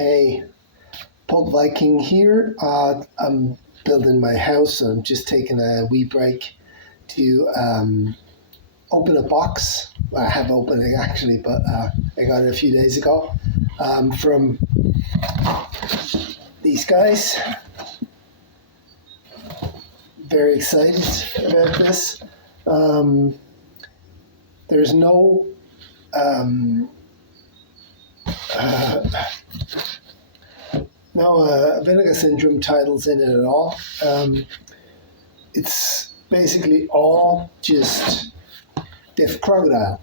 Hey, Pulp Viking here. I'm building my house, so I'm just taking a wee break to open a box. I have opened it actually, but I got it a few days ago from these guys. Very excited about this. Um, there's no uh, vinegar syndrome titles in it at all. It's basically all just Deaf Crocodile.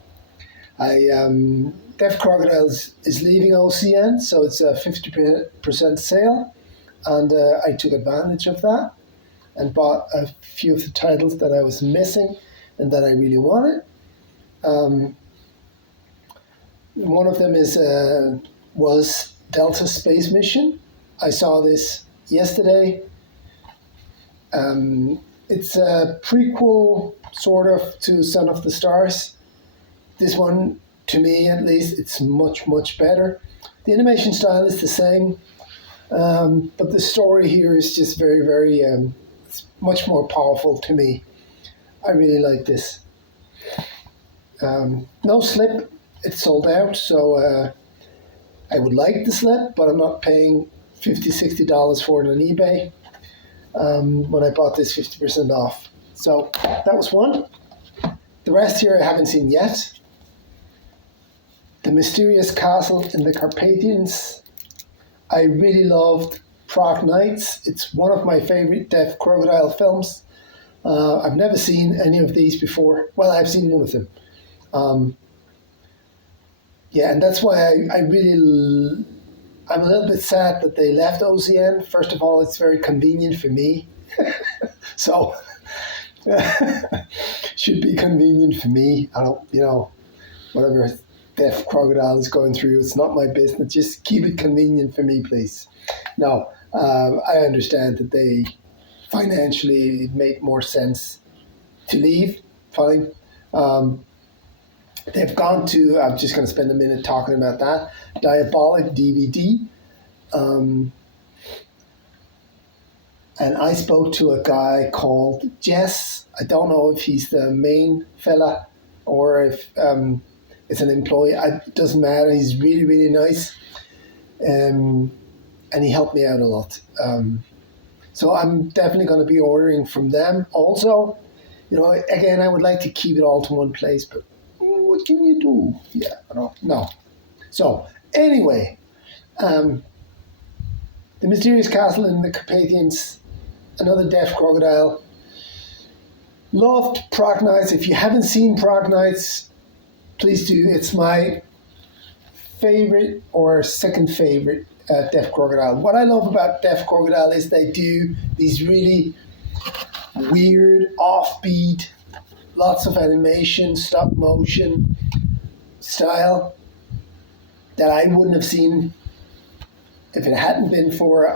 Deaf Crocodile is leaving OCN, so it's a 50% sale, and I took advantage of that and bought a few of the titles that I was missing and that I really wanted. One of them was Delta Space Mission. I saw this yesterday. It's a prequel, sort of, to Son of the Stars. This one, to me at least, it's much, much better. The animation style is the same, but the story here is just very, very, it's much more powerful to me. I really like this. No slip, it's sold out, so I would like the slip, but I'm not paying $50, $60 for it on eBay. When I bought this 50% off. So that was one. The rest here I haven't seen yet. The Mysterious Castle in the Carpathians. I really loved Prague Nights. It's one of my favorite Deaf Crocodile films. I've never seen any of these before. Well, I've seen one of them. Yeah, and that's why I'm a little bit sad that they left OCN. First of all, it's very convenient for me. So, should be convenient for me. I don't, whatever Deaf Crocodile is going through, it's not my business. Just keep it convenient for me, please. No, I understand that they financially it made more sense to leave. Fine. They've gone to, I'm just going to spend a minute talking about that, Diabolic DVD. And I spoke to a guy called Jess. I don't know if he's the main fella or if it's an employee. It doesn't matter. He's really, really nice. And he helped me out a lot. So I'm definitely going to be ordering from them. Also, again, I would like to keep it all to one place, but what can you do? Yeah, I don't know. So, anyway, The Mysterious Castle in the Carpathians, another Deaf Crocodile. Loved Prague Nights. If you haven't seen Prague Nights, please do. It's my favorite or second favorite Deaf Crocodile. What I love about Deaf Crocodile is they do these really weird, offbeat, lots of animation, stop motion style that I wouldn't have seen if it hadn't been for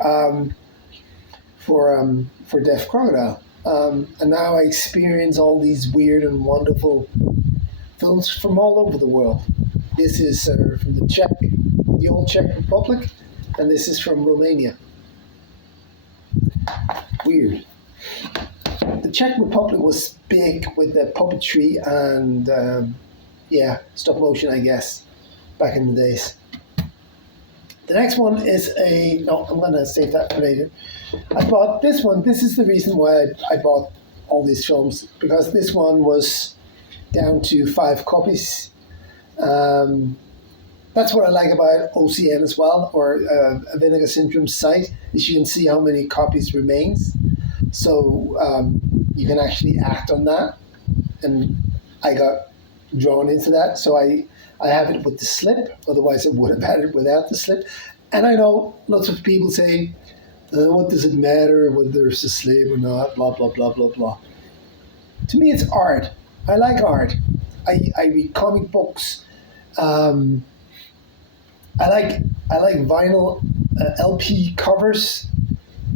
Deaf Crocodile. And now I experience all these weird and wonderful films from all over the world. This is from the old Czech Republic, and this is from Romania. Weird. The Czech Republic was big with the puppetry and stop motion, I guess, back in the days. The next one is I'm going to save that for later. I bought this one. This is the reason why I bought all these films, because this one was down to 5 copies. That's what I like about OCN as well, or a Vinegar Syndrome site, is you can see how many copies remains. So you can actually act on that. And I got drawn into that. So I have it with the slip. Otherwise, I would have had it without the slip. And I know lots of people say, what does it matter whether there's a slip or not, blah, blah, blah, blah, blah. To me, it's art. I like art. I read comic books. I like vinyl LP covers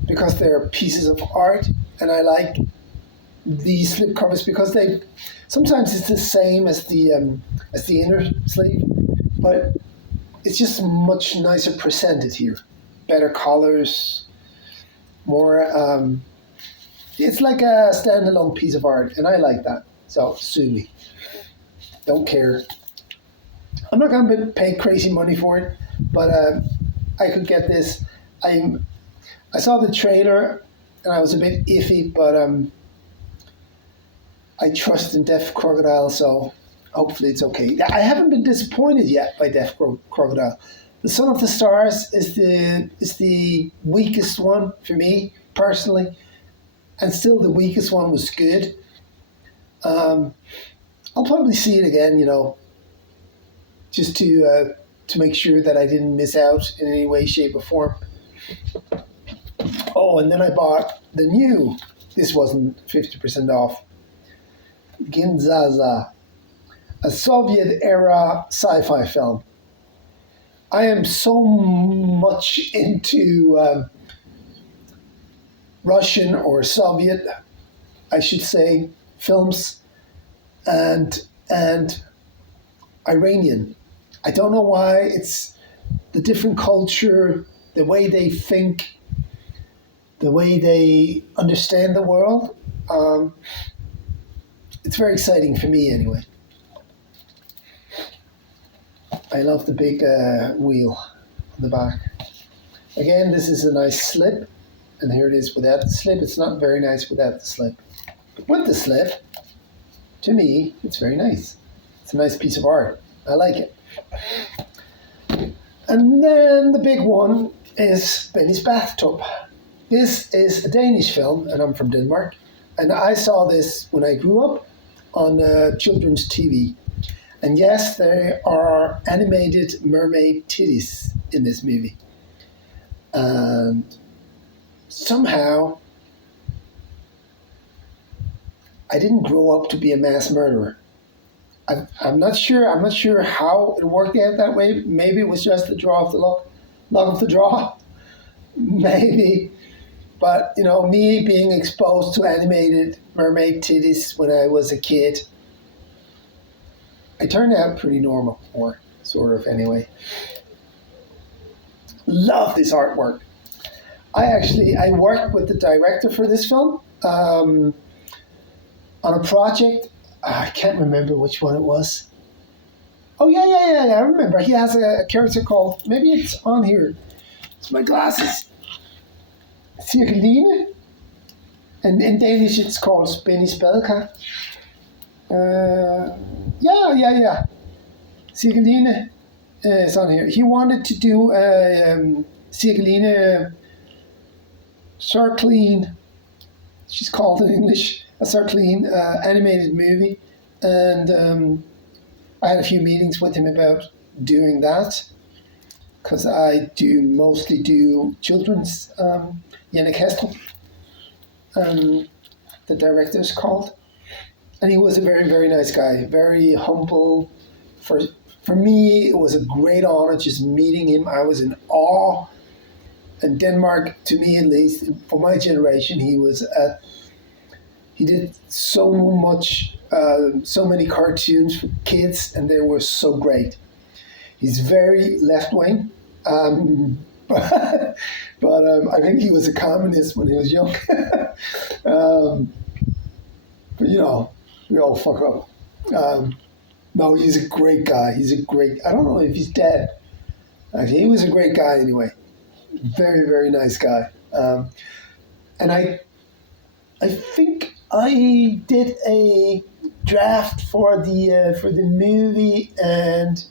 because they're pieces of art, and I like these slip covers because sometimes it's the same as the inner sleeve, but it's just much nicer presented here. Better colors, more. It's like a standalone piece of art, and I like that. So sue me. Don't care. I'm not going to pay crazy money for it, but I could get this. I I saw the trailer, and I was a bit iffy, but I trust in Deaf Crocodile, so hopefully it's okay. I haven't been disappointed yet by Deaf Crocodile. The Son of the Stars is the weakest one for me personally, and still the weakest one was good. Um, I'll probably see it again, just to make sure that I didn't miss out in any way, shape, or form. Oh, and then I bought the new. This wasn't 50% off. Ginzaza, a Soviet era sci-fi film. I am so much into Russian or Soviet, I should say, films, and Iranian. I don't know why. It's the different culture, the way they think, the way they understand the world. It's very exciting for me, anyway. I love the big wheel on the back. Again, this is a nice slip, and here it is without the slip. It's not very nice without the slip. But with the slip, to me, it's very nice. It's a nice piece of art. I like it. And then the big one is Benny's Bathtub. This is a Danish film, and I'm from Denmark. And I saw this when I grew up on children's TV. And yes, there are animated mermaid titties in this movie. And somehow, I didn't grow up to be a mass murderer. I'm not sure. I'm not sure how it worked out that way. Maybe it was just the draw of the luck of the draw. Maybe, but me being exposed to animated mermaid titties when I was a kid, I turned out pretty normal, or sort of anyway. Love this artwork. I worked with the director for this film on a project. I can't remember which one it was. Oh yeah. I remember. He has a character called. Maybe it's on here. It's my glasses. Cirkeline. And in Danish it's called Benny's Badekar. Yeah. Cirkeline is on here. He wanted to do a Cirkeline Sarkleen. She's called in English a Sarkleen animated movie, and I had a few meetings with him about doing that because I mostly do children's. Yannick Hestel, the director is called, and he was a very, very nice guy, very humble. For me, it was a great honor just meeting him. I was in awe. And Denmark, to me at least, for my generation, he did so much, so many cartoons for kids, and they were so great. He's very left wing, but I think he was a communist when he was young. But we all fuck up. No, he's a great guy. I don't know if he's dead. He was a great guy anyway. Very, very nice guy. And I think I did a draft for the movie, and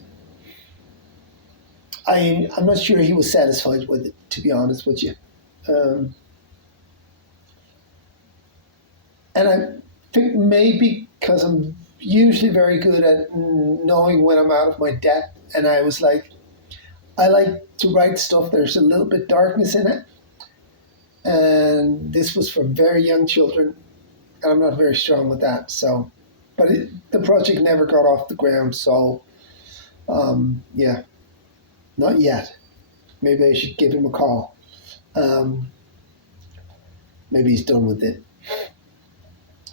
I'm not sure he was satisfied with it, to be honest with you. And I think maybe because I'm usually very good at knowing when I'm out of my depth, and I was like, I like to write stuff there's a little bit darkness in it, and this was for very young children, and I'm not very strong with that. So, but the project never got off the ground. So, yeah, not yet. Maybe I should give him a call. Maybe he's done with it.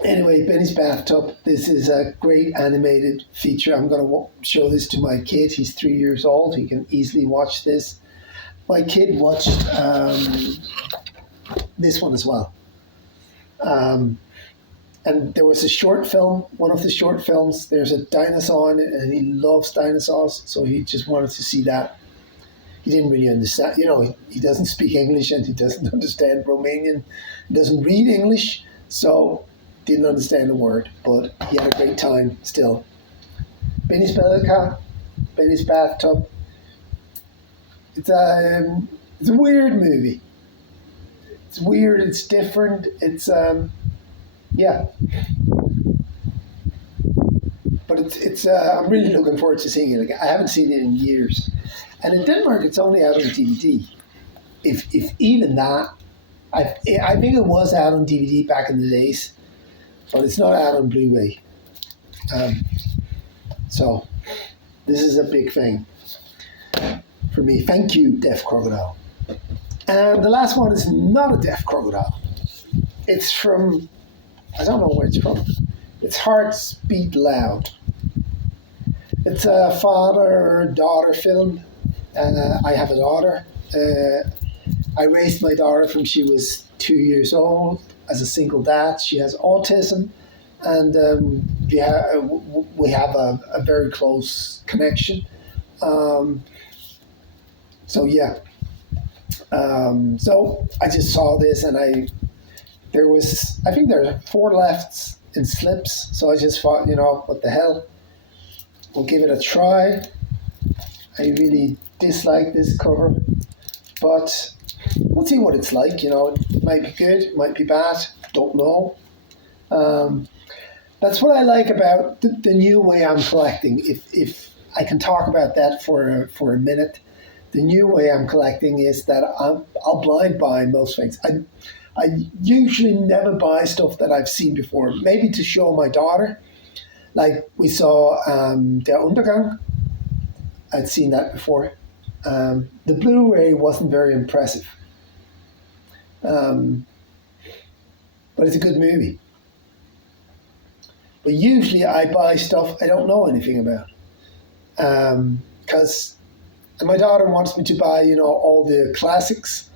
Anyway, Benny's Bathtub. This is a great animated feature. I'm going to show this to my kid. He's 3 years old. He can easily watch this. My kid watched this one as well. Um, and there was a short film, one of the short films. There's a dinosaur in it, and he loves dinosaurs, so he just wanted to see that. He didn't really understand, he doesn't speak English and he doesn't understand Romanian. He doesn't read English, so didn't understand a word, but he had a great time still. Benny's Belka, Benny's Bathtub. It's a weird movie. It's weird. It's different. It's yeah, but it's. I'm really looking forward to seeing it again. I haven't seen it in years, and in Denmark, it's only out on DVD. If even that, I think it was out on DVD back in the days, but it's not out on Blu-ray. So this is a big thing for me. Thank you, Deaf Crocodile. And the last one is not a deaf crocodile. It's from, I don't know where it's from. It's Hearts Beat Loud. It's a father-daughter film. I have a daughter. I raised my daughter from she was 2 years old as a single dad. She has autism, and we have a very close connection. So yeah. So I just saw this, and I think there are 4 lefts in slips. So I just thought, what the hell? We'll give it a try. I really dislike this cover, but we'll see what it's like. It might be good, it might be bad, don't know. That's what I like about the new way I'm collecting. If I can talk about that for a minute. The new way I'm collecting is that I'll blind buy most things. I usually never buy stuff that I've seen before, maybe to show my daughter. Like we saw Der Untergang. I'd seen that before. The Blu-ray wasn't very impressive. But it's a good movie. But usually I buy stuff I don't know anything about. Because my daughter wants me to buy, all the classics.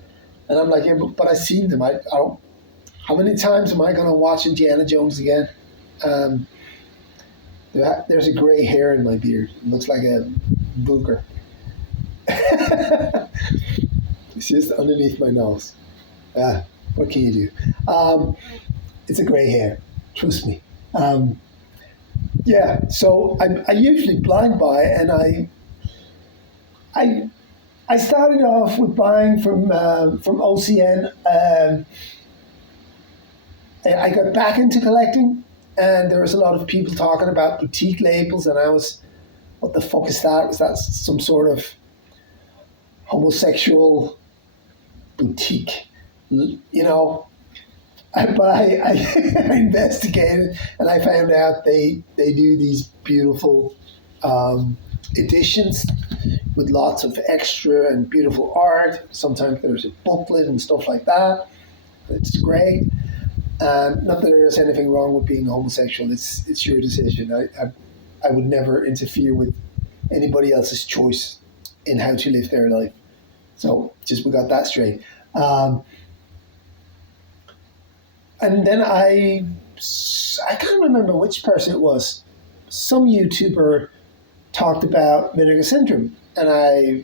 And I'm like, yeah, but I've seen them. I don't. How many times am I going to watch Indiana Jones again? There's a gray hair in my beard. It looks like a booger. It's just underneath my nose. What can you do? It's a gray hair. Trust me. Yeah. So I usually blind buy, and I started off with buying from OCN. I got back into collecting, and there was a lot of people talking about boutique labels, and I was, what the fuck is that? Was that some sort of homosexual boutique? I investigated, and I found out they do these beautiful editions with lots of extra and beautiful art. Sometimes there's a booklet and stuff like that. It's great. Not that there's anything wrong with being homosexual. It's your decision. I would never interfere with anybody else's choice in how to live their life. So just we got that straight. And then I can't remember which person it was. Some YouTuber talked about Vinegar Syndrome, and I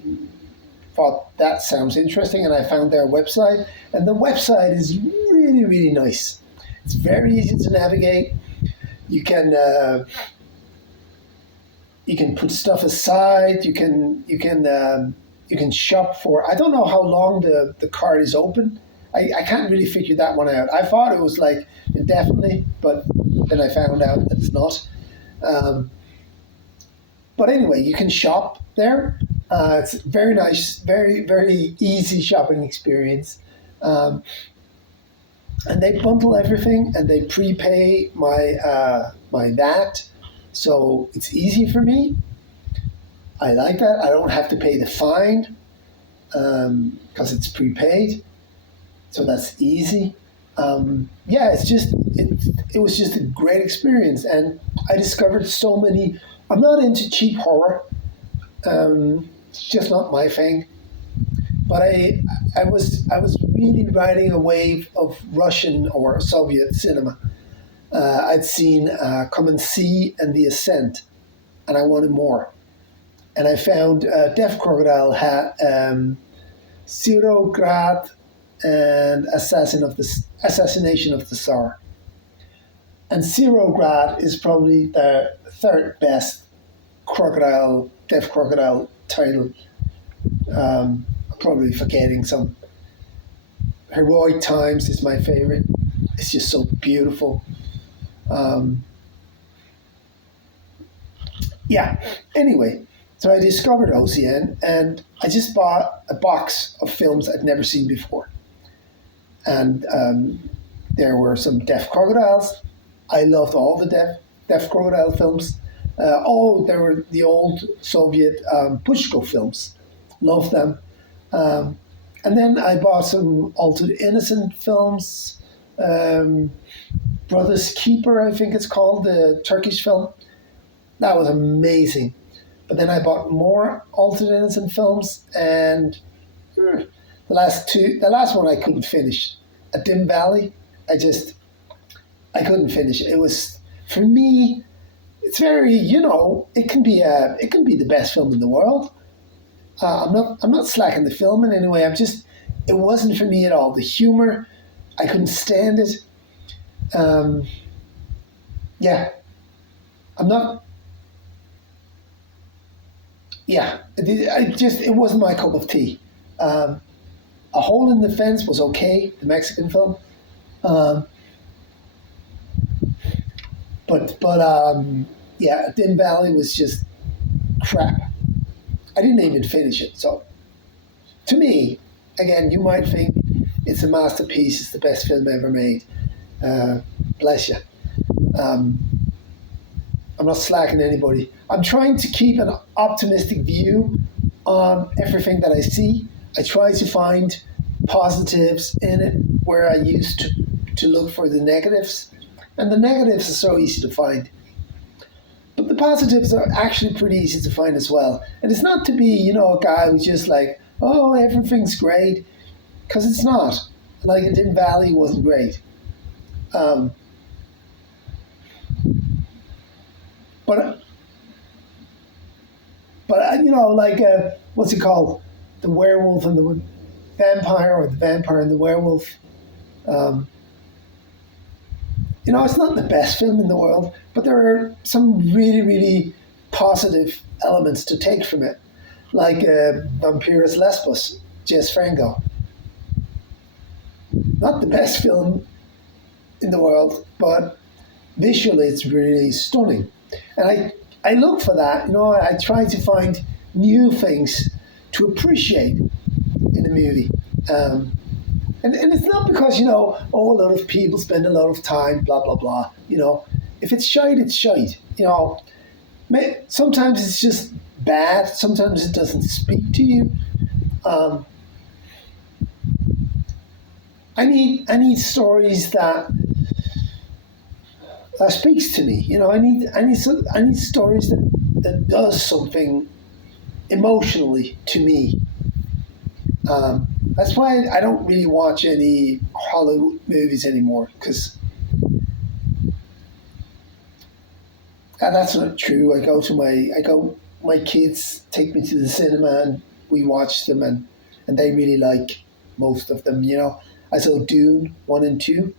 thought that sounds interesting, and I found their website, and the website is really, really nice. It's very easy to navigate. You can put stuff aside. You can shop for. I don't know how long the cart is open. I can't really figure that one out. I thought it was like indefinitely, but then I found out that it's not. But anyway, you can shop there. It's very nice, very, very easy shopping experience. And they bundle everything, and they prepay my VAT, so it's easy for me. I like that. I don't have to pay the fine because it's prepaid, so that's easy. Yeah, it was just a great experience, and I discovered so many. I'm not into cheap horror. It's just not my thing. But I was really riding a wave of Russian or Soviet cinema. I'd seen Come and See and The Ascent, and I wanted more. And I found Deaf Crocodile had Zero Grad and Assassination of the Tsar. And Zero Grad is probably the third best Deaf Crocodile title. I'm probably forgetting some. Heroic Times is my favorite. It's just so beautiful. Um, yeah. Anyway, so I discovered OCN and I just bought a box of films I'd never seen before. And there were some Deaf Crocodiles. I loved all the Deaf Crocodile films. There were the old Soviet Pushko films. Loved them. Um, and then I bought some Altered Innocent films. Um, Brothers Keeper, I think it's called, the Turkish film. That was amazing. But then I bought more Altered Innocent films, and the last one I couldn't finish. A Dim Valley, I couldn't finish it. It was, for me, it's very, it can be the best film in the world. I'm not slacking the film in any way. It wasn't for me at all. The humor, I couldn't stand it. Um, yeah, I'm not. Yeah, it wasn't my cup of tea. Um, A Hole in the Fence was okay, the Mexican film, um, but yeah, Dim Valley was just crap. I didn't even finish it. So to me, again, you might think it's a masterpiece. It's the best film ever made. Uh, Bless you. Um, I'm not slacking anybody. I'm trying to keep an optimistic view on everything that I see. I try to find positives in it where I used to look for the negatives. And the negatives are so easy to find. But the positives are actually pretty easy to find as well. And it's not to be, a guy who's just like, oh, everything's great, because it's not. Like in Valley wasn't great. Um, but what's it called? The werewolf and the vampire, or the vampire and the werewolf. Um, it's not the best film in the world, but there are some really, really positive elements to take from it, like Vampirus Lesbos, Jess Franco. Not the best film in the world, but visually it's really stunning. And I look for that, I try to find new things to appreciate in a movie. And it's not because, a lot of people spend a lot of time, blah, blah, blah. If it's shite, it's shite. Sometimes it's just bad. Sometimes it doesn't speak to you. Um, I need stories that speaks to me. I need stories that does something emotionally to me. That's why I don't really watch any Hollywood movies anymore, because that's not true. My kids take me to the cinema and we watch them, and they really like most of them. I saw Dune 1 and 2.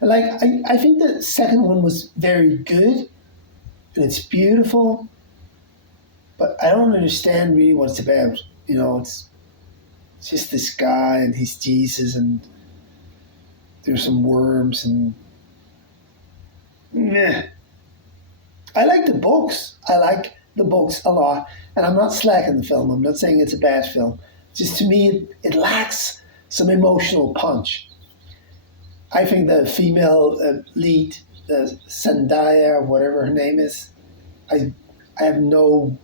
And I think the second one was very good and it's beautiful, but I don't understand really what it's about. It's just this guy and he's Jesus, and there's some worms and meh. I like the books. I like the books a lot, and I'm not slacking the film. I'm not saying it's a bad film. Just to me, it lacks some emotional punch. I think the female lead, Zendaya, whatever her name is, I I have no.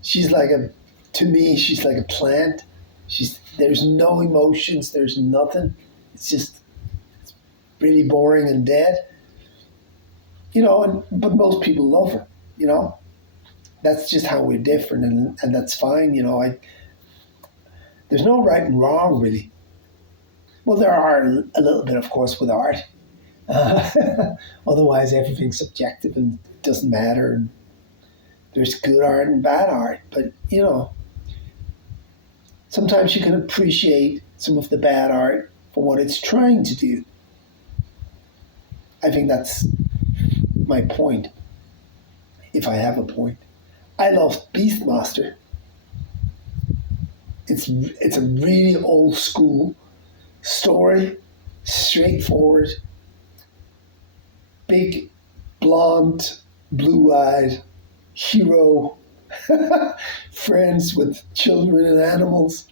She's like a, to me, she's like a plant. There's no emotions. There's nothing. It's just really boring and dead. But most people love her. That's just how we're different, and that's fine. There's no right and wrong really. Well, there are a little bit, of course, with art. Otherwise, everything's subjective and doesn't matter. And there's good art and bad art, but sometimes you can appreciate some of the bad art for what it's trying to do. I think that's my point, if I have a point. I love Beastmaster. It's a really old school story, straightforward, big, blonde, blue-eyed hero, friends with children and animals,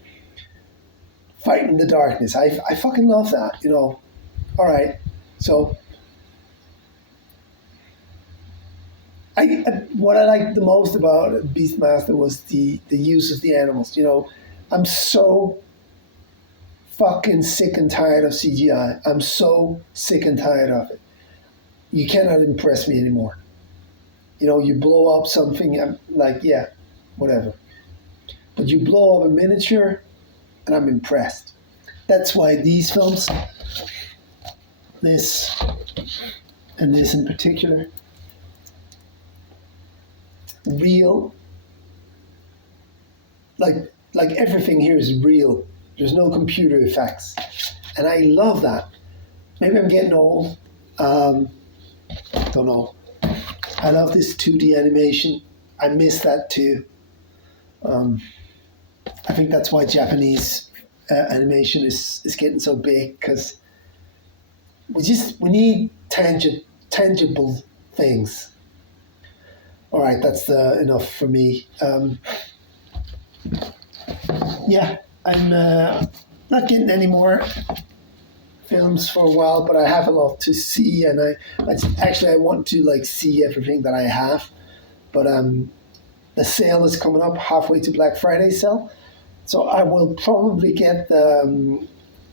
fighting the darkness. I fucking love that. All right, so what I liked the most about Beastmaster was the use of the animals. I'm so fucking sick and tired of CGI. I'm so sick and tired of it. You cannot impress me anymore. You blow up something, I'm like, yeah, whatever. But you blow up a miniature, and I'm impressed. That's why these films, this and this in particular, real, like everything here is real. There's no computer effects, and I love that. Maybe I'm getting old. Don't know. I love this 2D animation. I miss that too. I think that's why Japanese animation is getting so big, because we need tangible things. All right, that's enough for me. Yeah, I'm not getting any more films for a while, but I have a lot to see, and I want to see everything that I have. But the sale is coming up, halfway to Black Friday sale, so I will probably get the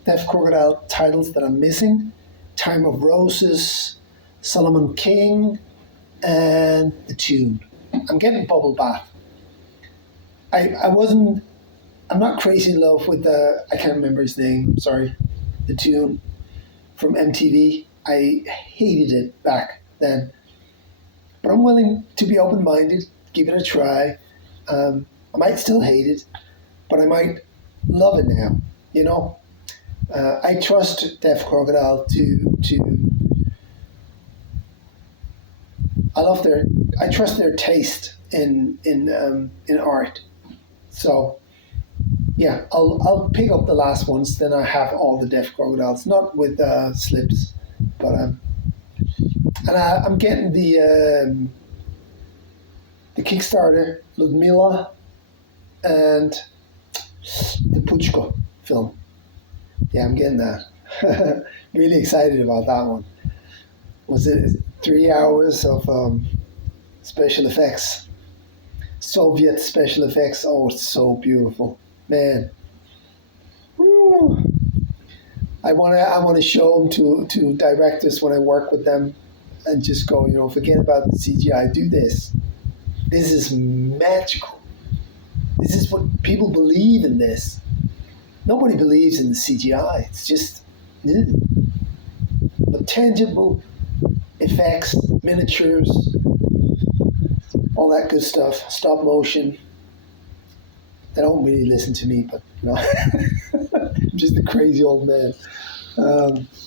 Deaf Crocodile titles that I'm missing: Time of Roses, Solomon King, and The Tune. I'm getting Bubble Bath. I'm not crazy in love with I can't remember his name, sorry, The Tune from MTV. I hated it back then. But I'm willing to be open-minded, give it a try. I might still hate it, but I might love it now, I trust Deaf Crocodile I trust their taste in art. So yeah, I'll pick up the last ones. Then I have all the Deaf Crocodiles, not with slips, but I'm getting the Kickstarter Ludmilla and the Puchko film. Yeah, I'm getting that. Really excited about that one. Was it 3 hours of special effects? Soviet special effects. Oh, it's so beautiful, man. Woo. I want to show them to directors when I work with them, and just go, forget about the CGI. Do this. This is magical. This is what people believe in. This. Nobody believes in the CGI. It's just, but tangible effects, miniatures, all that good stuff, stop motion. They don't really listen to me, but I'm just a crazy old man.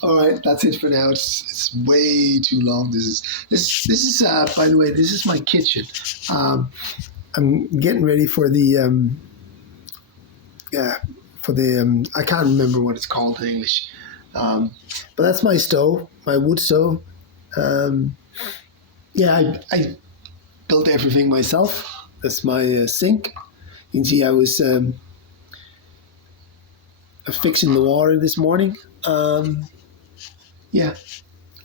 All right, that's it for now. It's way too long. This is by the way, this is my kitchen. I'm getting ready for the I can't remember what it's called in English, but that's my stove, my wood stove. I built everything myself. That's my sink. You can see I was fixing the water this morning. Yeah,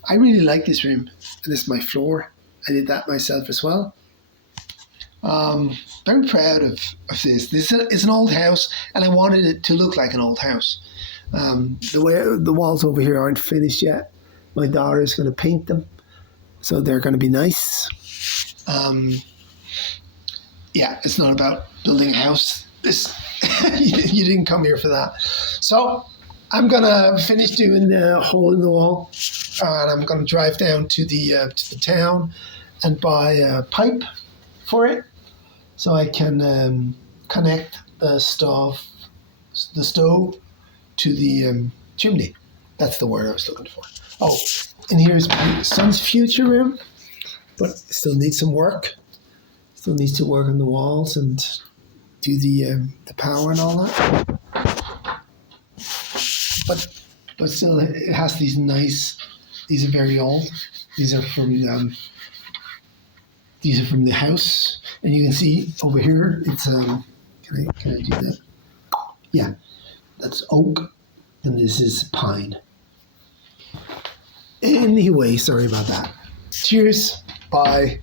I really like this room. And this is my floor. I did that myself as well. Very proud of this. This is an old house, and I wanted it to look like an old house. The way the walls over here aren't finished yet. My daughter's going to paint them, so they're going to be nice. Yeah, it's not about building a house. This you didn't come here for that. So I'm gonna finish doing the hole in the wall, and I'm gonna drive down to the town and buy a pipe for it, so I can connect the stove to the chimney. That's the word I was looking for. Oh, and here's my son's future room, but still needs some work. Still needs to work on the walls and do the power and all that. But still, it has these nice. These are very old. These are from the house, and you can see over here. It's can I do that? Yeah, that's oak, and this is pine. Anyway, sorry about that. Cheers. Bye.